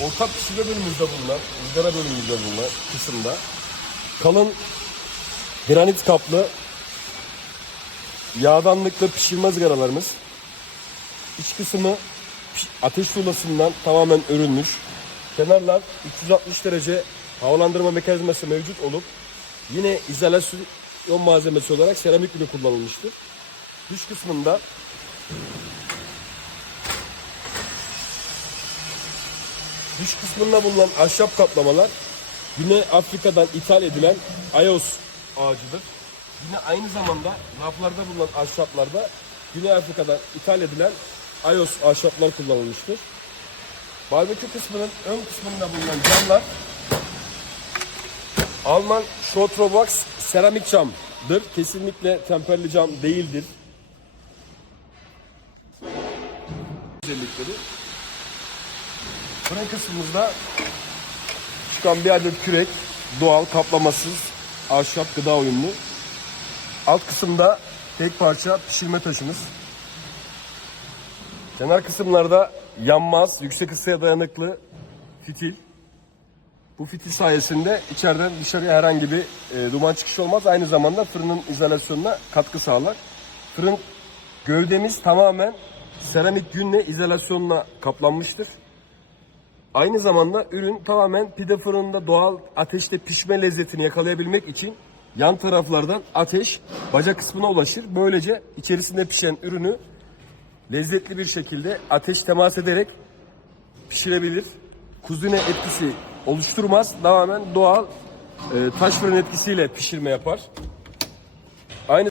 ortak pişirme bölümümüzde bulunan, ızgara bölümümüzde bulunan kısımda kalın granit kaplı yağdanlıklı pişirme ızgaralarımız. İç kısmı ateş sulasından tamamen örülmüş. Kenarlar 360 derece havalandırma mekanizması mevcut olup yine izolasyon malzemesi olarak seramik ürün kullanılmıştır. Dış kısmında dış kısmında bulunan ahşap kaplamalar Güney Afrika'dan ithal edilen Ayos ağacıdır. Yine aynı zamanda raflarda bulunan ahşaplarda Güney Afrika'dan ithal edilen Ayos ahşaplar kullanılmıştır. Barbekü kısmının ön kısmında bulunan camlar Alman Schotrobox seramik camdır. Kesinlikle temperli cam değildir. Özellikleri. Fırın kısmımızda çıkan bir adet kürek, doğal, kaplamasız, ahşap, gıda uyumlu. Alt kısımda tek parça pişirme taşımız. Kenar kısımlarda yanmaz, yüksek ısıya dayanıklı fitil. Bu fitil sayesinde içeriden dışarıya herhangi bir e, duman çıkışı olmaz. Aynı zamanda fırının izolasyonuna katkı sağlar. Fırın gövdemiz tamamen seramik günle izolasyonla kaplanmıştır. Aynı zamanda ürün tamamen pide fırınında doğal ateşte pişme lezzetini yakalayabilmek için yan taraflardan ateş baca kısmına ulaşır. Böylece içerisinde pişen ürünü lezzetli bir şekilde ateş temas ederek pişirebilir. Kuzine etkisi oluşturmaz. Tamamen doğal e, taş fırın etkisiyle pişirme yapar.